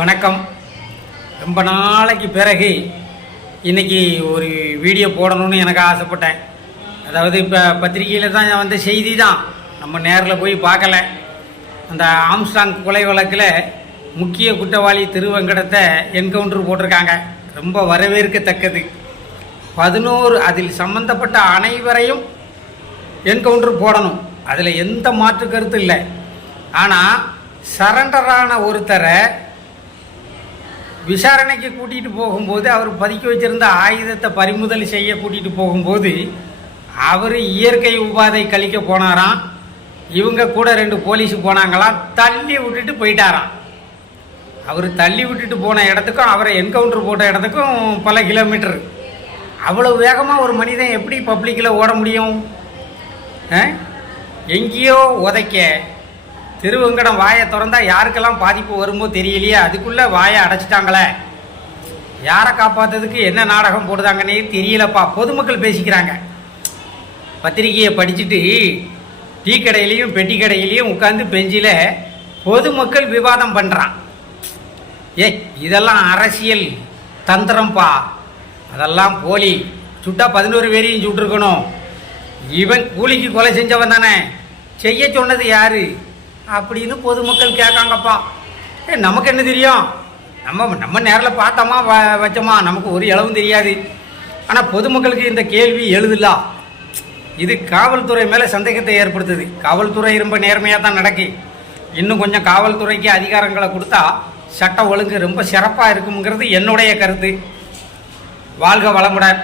வணக்கம். ரொம்ப நாளைக்கு பிறகு இன்றைக்கி ஒரு வீடியோ போடணும்னு எனக்கு ஆசைப்பட்டேன். அதாவது இப்போ பத்திரிகையில் தான் வந்த செய்தி தான், நம்ம நேரில் போய் பார்க்கல. அந்த ஆம்ஸ்டாங் கொலை வழக்கில் முக்கிய குற்றவாளி திருவெங்கடத்தை என்கவுண்டர் போட்டிருக்காங்க. ரொம்ப வரவேற்கத்தக்கது. 11 அதில் சம்பந்தப்பட்ட அனைவரையும் என்கவுண்டர் போடணும், அதில் எந்த மாற்று கருத்து இல்லை. ஆனால் சரண்டரான ஒருத்தரை விசாரணைக்கு கூட்டிகிட்டு போகும்போது, அவர் பதுக்கி வச்சிருந்த ஆயுதத்தை பறிமுதல் செய்ய கூட்டிகிட்டு போகும்போது அவர் இயற்கை உபாதை கழிக்க போனாராம். இவங்க கூட 2 போலீஸ் போனாங்களாம், தள்ளி விட்டுட்டு போயிட்டாராம். அவர் தள்ளி விட்டுட்டு போன இடத்துக்கும் அவரை என்கவுண்டர் போட்ட இடத்துக்கும் பல கிலோமீட்டர். அவ்வளோ வேகமாக ஒரு மனிதன் எப்படி பப்ளிக்கில் ஓட முடியும்? எங்கேயோ உதைக்க திருவெங்கடம் வாயை திறந்தா யாருக்கெல்லாம் பாதிப்பு வருமோ தெரியலையே, அதுக்குள்ளே வாயை அடைச்சிட்டாங்களே. யாரை காப்பாற்றுறதுக்கு என்ன நாடகம் போடுதாங்கன்னே தெரியலப்பா. பொதுமக்கள் பேசிக்கிறாங்க. பத்திரிகையை படிச்சுட்டு டீ கடையிலையும் பெட்டி கடையிலையும் உட்காந்து பெஞ்சில் பொதுமக்கள் விவாதம் பண்ணுறான். இதெல்லாம் அரசியல் தந்திரம்ப்பா, அதெல்லாம் போலி. சுட்டா 11 பேரையும் சுட்டுருக்கணும். இவன் கூலிக்கு கொலை செஞ்சவன் தானே, செய்ய சொன்னது யாரு அப்படின்னு பொதுமக்கள் கேட்காங்கப்பா. நமக்கு என்ன தெரியும்? நம்ம நேரில் பார்த்தோமா வச்சோமா, நமக்கு ஒரு இளவும் தெரியாது. ஆனால் பொதுமக்களுக்கு இந்த கேள்வி எழுதல. இது காவல்துறை மேலே சந்தேகத்தை ஏற்படுத்துது. காவல்துறை ரொம்ப நேர்மையாக தான் நடக்கு. இன்னும் கொஞ்சம் காவல்துறைக்கு அதிகாரங்களை கொடுத்தா சட்டம் ஒழுங்கு ரொம்ப சிறப்பாக இருக்குங்கிறது என்னுடைய கருத்து. வாழ்க வளமுடன்.